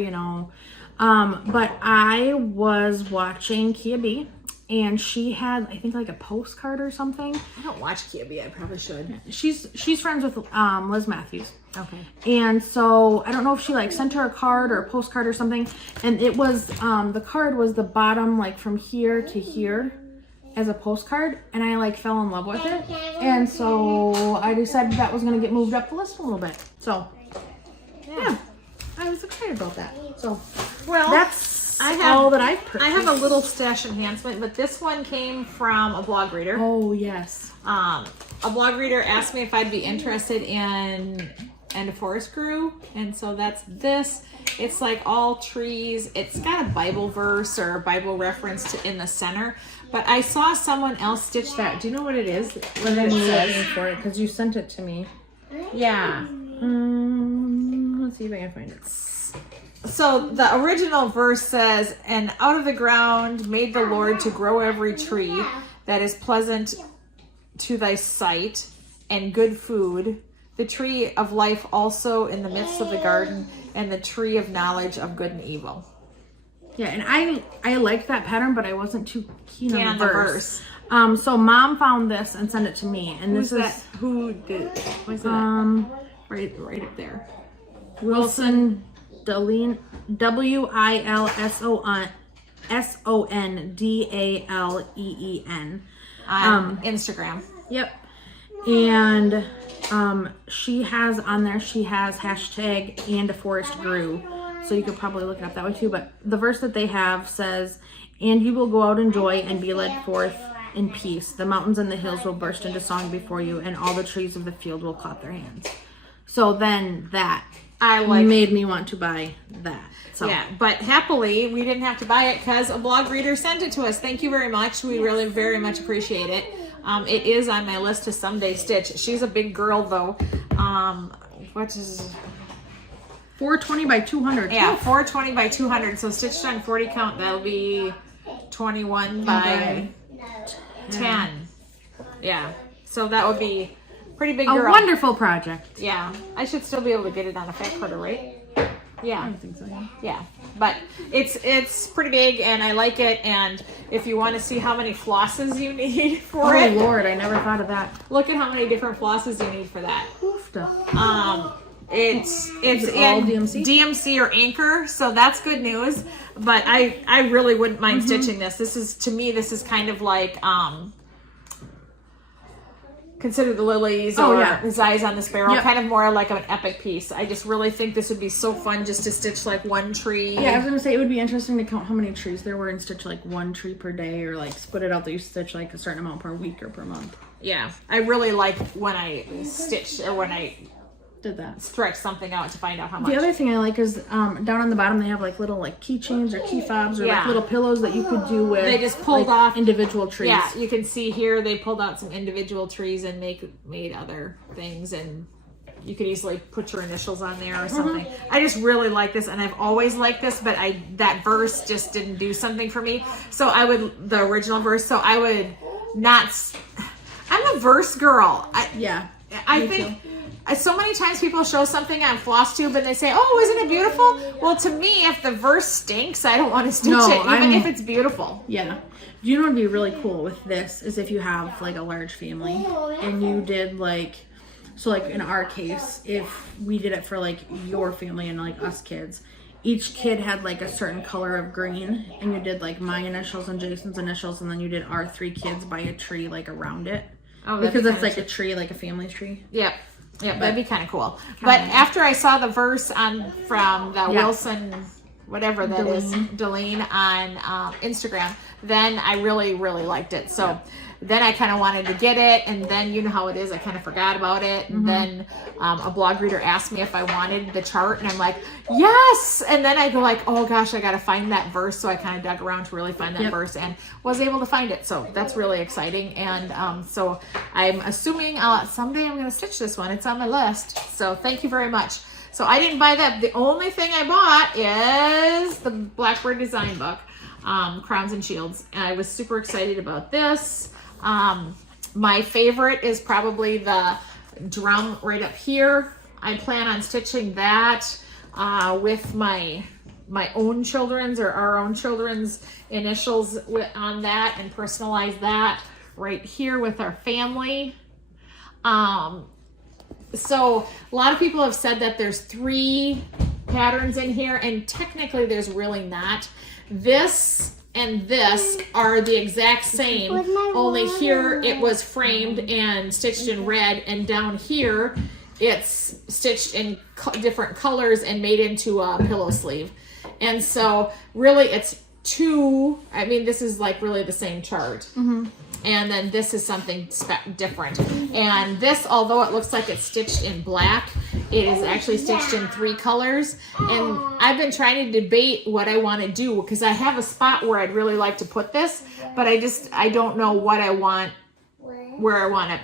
But I was watching Kia B, and she had, I think, like a postcard or something. I don't watch Kia B. I probably should. She's friends with Liz Matthews. Okay. And so I don't know if she like sent her a card or a postcard or something. And it was the card was the bottom like from here to here as a postcard, and I like fell in love with it. And so I decided that was gonna get moved up the list a little bit. So yeah, I was excited about that. So that's all that I've purchased. I have a little stash enhancement, but this one came from a blog reader. Oh yes. A blog reader asked me if I'd be interested in And a Forest Grew, and so that's this. It's like all trees. It's got a Bible verse or a Bible reference in the center, but I saw someone else stitch that. Do you know what it is? What it says? For it, because you sent it to me. Yeah. Let's see if I can find it. So the original verse says, "And out of the ground made the Lord to grow every tree that is pleasant to thy sight, and good food, the tree of life also in the midst of the garden, and the tree of knowledge of good and evil." Yeah, and I liked that pattern, but I wasn't too keen on the verse. verse. So Mom found this and sent it to me, and Who's this that? is Who did? What's that? Right up there. Wilson Dalene, WILSONDALEEN. Instagram. Yep. And she has on there, she has hashtag And a Forest Grew. So you could probably look it up that way too. But the verse that they have says, "And you will go out in joy and be led forth in peace. The mountains and the hills will burst into song before you, and all the trees of the field will clap their hands." So then that made me want to buy that. So. Yeah, but happily we didn't have to buy it because a blog reader sent it to us. Thank you very much. We really very much appreciate it. It is on my list to someday stitch. She's a big girl though. What is 420 by 200. Yeah, 420 by 200. So stitched on 40 count, that'll be 21 by 10. Yeah, so that would be pretty big girl. A wonderful project. Yeah, I should still be able to get it on a fat cutter, right? Yeah, I think so. yeah. But it's pretty big, and I like it. And if you want to see how many flosses you need for it, oh Lord, I never thought of that. look at how many different flosses you need for that. Oofta. It's all in DMC or Anchor, so that's good news. But I really wouldn't mind stitching this. This is, to me, this is kind of like Consider the Lilies or His Eyes on the Sparrow, kind of more like an epic piece. I just really think this would be so fun just to stitch like one tree. Yeah, I was gonna say it would be interesting to count how many trees there were and stitch like one tree per day, or like split it out that you stitch like a certain amount per week or per month. Yeah, I really like when I stitch or when I did that. Stretch something out to find out how much. The other thing I like is down on the bottom they have like little like keychains or key fobs or like little pillows that you could do with. They just pulled off individual trees. Yeah, you can see here they pulled out some individual trees and made other things, and you could easily put your initials on there or something. I just really like this, and I've always liked this, but that verse just didn't do something for me. So the original verse. So I would not. I'm a verse girl. I so many times people show something on Flosstube and they say, oh, isn't it beautiful? Well, to me, if the verse stinks, I don't want to stitch it, even if it's beautiful. Yeah. Do you know what would be really cool with this is if you have like a large family and you did like, so like in our case, if we did it for like your family and like us kids, each kid had like a certain color of green, and you did like my initials and Jason's initials, and then you did our 3 kids by a tree like around it. Oh, because it's like a tree, like a family tree. Yep. Yeah, that'd be kind of cool. But after I saw the verse from the Wilson, whatever that is, Deline on Instagram, then I really, really liked it. So then I kind of wanted to get it, and then you know how it is, I kind of forgot about it. And then a blog reader asked me if I wanted the chart, and I'm like, yes! And then I go like, oh gosh, I got to find that verse. So I kind of dug around to really find that verse and was able to find it. So that's really exciting. And so I'm assuming someday I'm going to stitch this one. It's on my list. So thank you very much. So I didn't buy that. The only thing I bought is the Blackbird design book, Crowns and Shields. And I was super excited about this. My favorite is probably the drum right up here. I plan on stitching that with my own children's or our own children's initials on that, and personalize that right here with our family. So a lot of people have said that there's 3 patterns in here, and technically there's really not. This and this are the exact same, only here it was framed and stitched in red, and down here it's stitched in different colors and made into a pillow sleeve. And so really it's 2, I mean, this is like really the same chart. And then this is something different. And this, although it looks like it's stitched in black, it is actually stitched in 3 colors. And I've been trying to debate what I want to do, because I have a spot where I'd really like to put this, but I don't know what I want, where I want to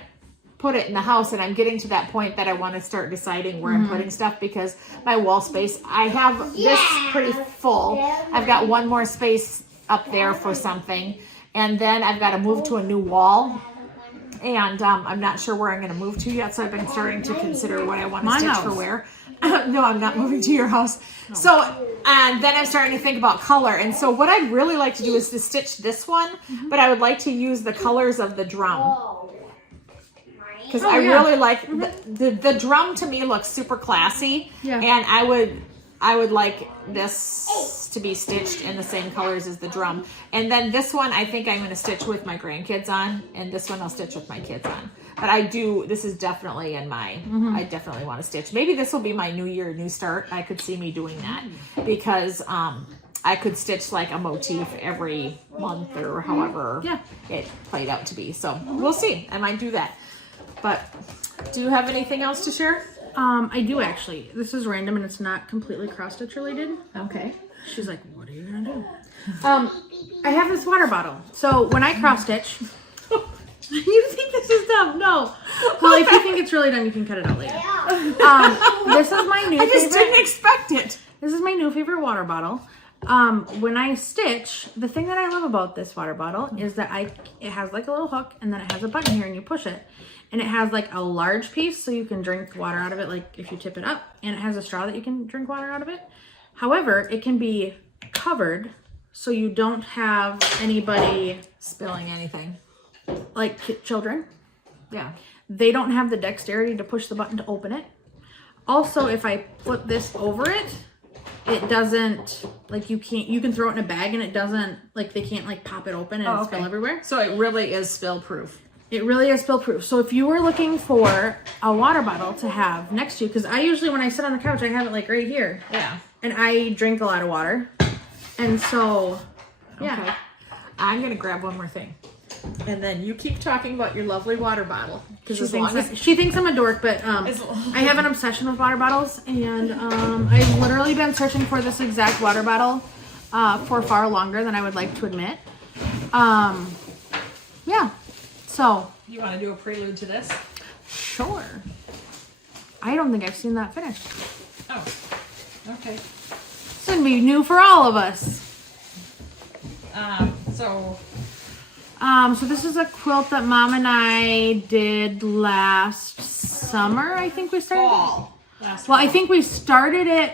put it in the house. And I'm getting to that point that I want to start deciding where I'm putting stuff, because my wall space, I have this pretty full. I've got one more space up there for something. And then I've got to move to a new wall, and I'm not sure where I'm going to move to yet. So I've been starting to consider what I want to stitch for where. No, I'm not moving to your house. So, and then I'm starting to think about color. And so what I'd really like to do is to stitch this one, but I would like to use the colors of the drum. Because I really like, the drum to me looks super classy. Yeah. And I would like this to be stitched in the same colors as the drum. And then this one I think I'm going to stitch with my grandkids on, and this one I'll stitch with my kids on. But this is definitely in my, I definitely want to stitch. Maybe this will be my new year, new start. I could see me doing that, because I could stitch like a motif every month or however it played out to be. So we'll see. I might do that. But do you have anything else to share? I do actually. This is random and it's not completely cross-stitch related. Okay. She's like, what are you gonna do? I have this water bottle. So when I cross-stitch, you think this is dumb? No. Well, if you think it's really dumb, you can cut it out later. This is my new favorite. I just didn't expect it. This is my new favorite water bottle. When I stitch, the thing that I love about this water bottle is that it has like a little hook, and then it has a button here and you push it. And it has like a large piece so you can drink water out of it, like if you tip it up, and it has a straw that you can drink water out of it. However, it can be covered so you don't have anybody spilling anything. Like children. Yeah. They don't have the dexterity to push the button to open it. Also, if I put this over it, it doesn't, like you can throw it in a bag and it doesn't, like they can't like pop it open and spill everywhere. So it really is spill proof. It really is spill proof. So if you were looking for a water bottle to have next to you, because I usually when I sit on the couch, I have it like right here. Yeah. And I drink a lot of water. And so, yeah. Okay. I'm going to grab one more thing. And then you keep talking about your lovely water bottle. She thinks I'm a dork, but I have an obsession with water bottles. And I've literally been searching for this exact water bottle for far longer than I would like to admit. Yeah. So. You want to do a prelude to this? Sure. I don't think I've seen that finished. Oh. Okay. It's going to be new for all of us. So this is a quilt that Mom and I did last summer, I think we started. Fall. Well, I think we started it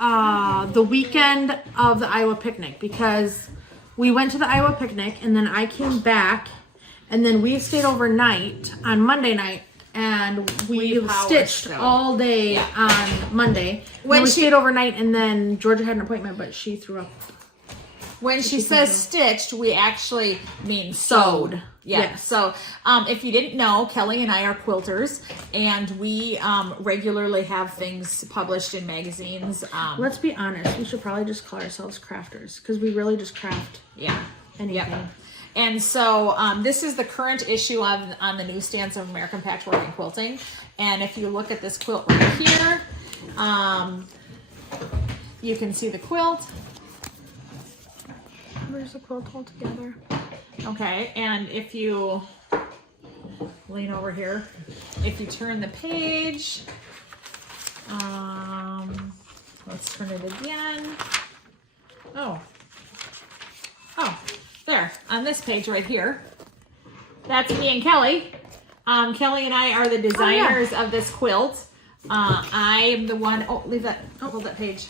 the weekend of the Iowa picnic, because we went to the Iowa picnic and then I came back and then we stayed overnight on Monday night and we stitched all day on Monday. When we stayed overnight, and then Georgia had an appointment, but she threw up. When she says stitched, we actually mean sewed. Yeah. Yes. So if you didn't know, Kelly and I are quilters, and we regularly have things published in magazines. Let's be honest. We should probably just call ourselves crafters, because we really just craft anything. Yep. And so this is the current issue on the newsstands of American Patchwork and Quilting. And if you look at this quilt right here, you can see the quilt. Where's the quilt all together? Okay, and if you lean over here, if you turn the page, let's turn it again. Oh, there, on this page right here, that's me and Kelly. Kelly and I are the designers of this quilt. I am the one, hold that page.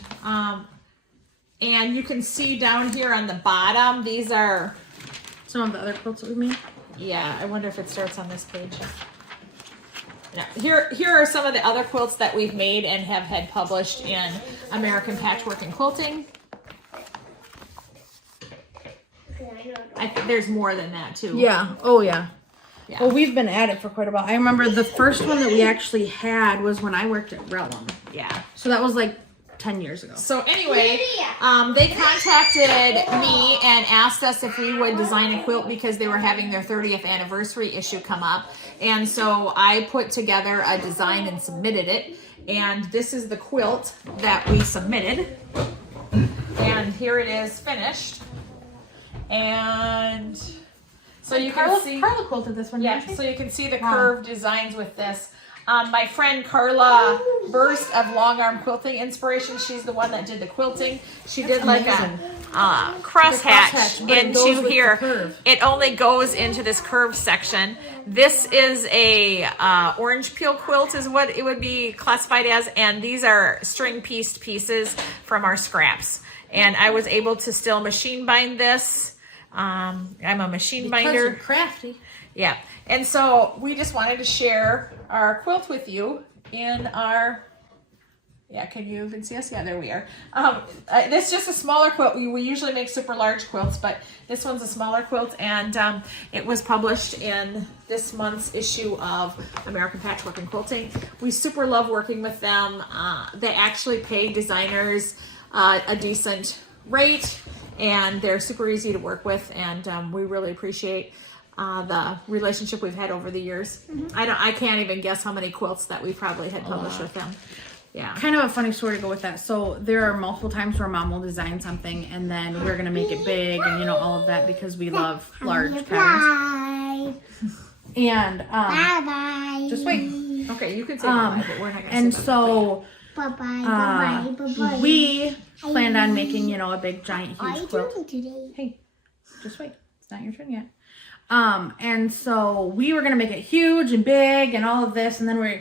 And you can see down here on the bottom, these are some of the other quilts that we made. Yeah, I wonder if it starts on this page. Yeah, here are some of the other quilts that we've made and have had published in American Patchwork and Quilting. There's more than that too. Yeah. Oh yeah. Well, we've been at it for quite a while. I remember the first one that we actually had was when I worked at Relum. Yeah. So that was like 10 years ago. So anyway, they contacted me and asked us if we would design a quilt because they were having their 30th anniversary issue come up. And so I put together a design and submitted it. And this is the quilt that we submitted. And here it is finished. And so you can see Carla quilted this one. Yeah, so you can see the curved designs with this. My friend Carla Burst of Long Arm Quilting Inspiration, she's the one that did the quilting. She did like a crosshatch into here. It only goes into this curved section. This is a orange peel quilt is what it would be classified as, and these are string pieced pieces from our scraps. And I was able to still machine bind this. I'm a machine binder. You're crafty. Yeah, and so we just wanted to share our quilt with you in our, can you even see us? Yeah, there we are. This is just a smaller quilt. We usually make super large quilts, but this one's a smaller quilt, and it was published in this month's issue of American Patchwork and Quilting. We super love working with them. They actually pay designers a decent rate, and they're super easy to work with, and we really appreciate the relationship we've had over the years. I can't even guess how many quilts that we probably had published with them. Yeah. Kind of a funny story to go with that. So there are multiple times where Mom will design something and then we're going to make it big and all of that because we love large patterns. And bye-bye. Just wait. Okay, you can say bye, but we're not going to and say so bye-bye. Bye-bye. we planned on making, a big giant huge quilt. Today? Hey, just wait. It's not your turn yet. And so we were going to make it huge and big and all of this. And then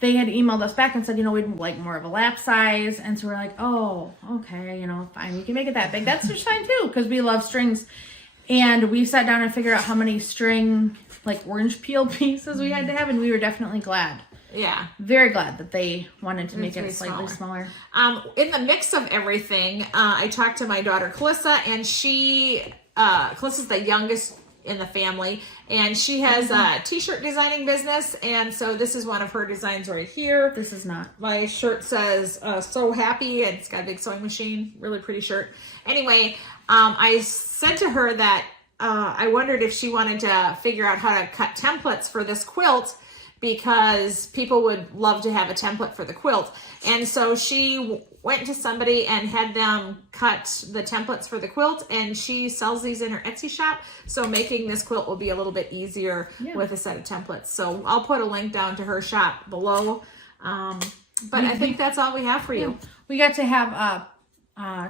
they had emailed us back and said, we'd like more of a lap size. And so we're like, oh, okay, fine. We can make it that big. That's just fine too, because we love strings. And we sat down and figured out how many string, like orange peel pieces we had to have. And we were definitely glad. Yeah. Very glad that they wanted to make it slightly smaller. In the mix of everything, I talked to my daughter, Calissa, and Calissa's the youngest in the family, and she has a t-shirt designing business, and so this is one of her designs right here. This is not. My shirt says "So Happy," and it's got a big sewing machine. Really pretty shirt. Anyway, I said to her that I wondered if she wanted to figure out how to cut templates for this quilt, because people would love to have a template for the quilt. And so she went to somebody and had them cut the templates for the quilt, and she sells these in her Etsy shop. So making this quilt will be a little bit easier with a set of templates. So I'll put a link down to her shop below. But I think that's all we have for you. We got to have a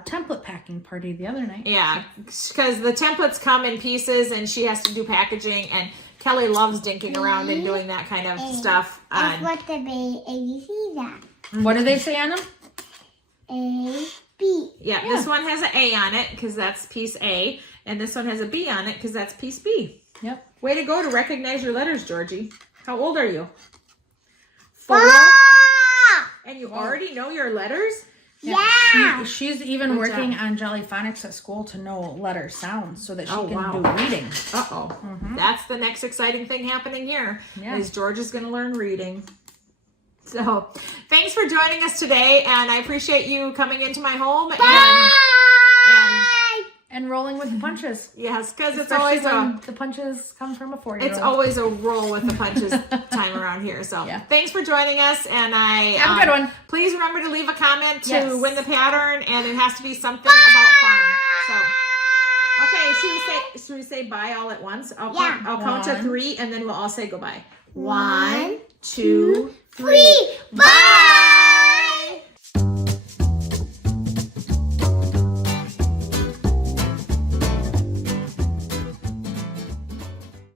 template packing party the other night. Yeah, because the templates come in pieces and she has to do packaging, and Kelly loves dinking around and doing that kind of stuff. That's what the B, and you see that. What do they say on them? A, B. Yeah, this one has an A on it because that's piece A, and this one has a B on it because that's piece B. Yep. Way to go to recognize your letters, Georgie. How old are you? 4? And you already know your letters? Yeah. She's even working on Jellyphonics at school to know letter sounds so that she can do reading. Uh-oh. That's the next exciting thing happening here. Yeah. Is George is going to learn reading. So, thanks for joining us today, and I appreciate you coming into my home. And rolling with the punches. Yes, because it's Especially always when the punches come from a 4-year-old. it's always a roll with the punches time around here. So thanks for joining us, and have a good one. Please remember to leave a comment to win the pattern, and it has to be something about farm. So okay, should we say bye all at once? I'll count to 3, and then we'll all say goodbye. 1, 2, 3. Bye.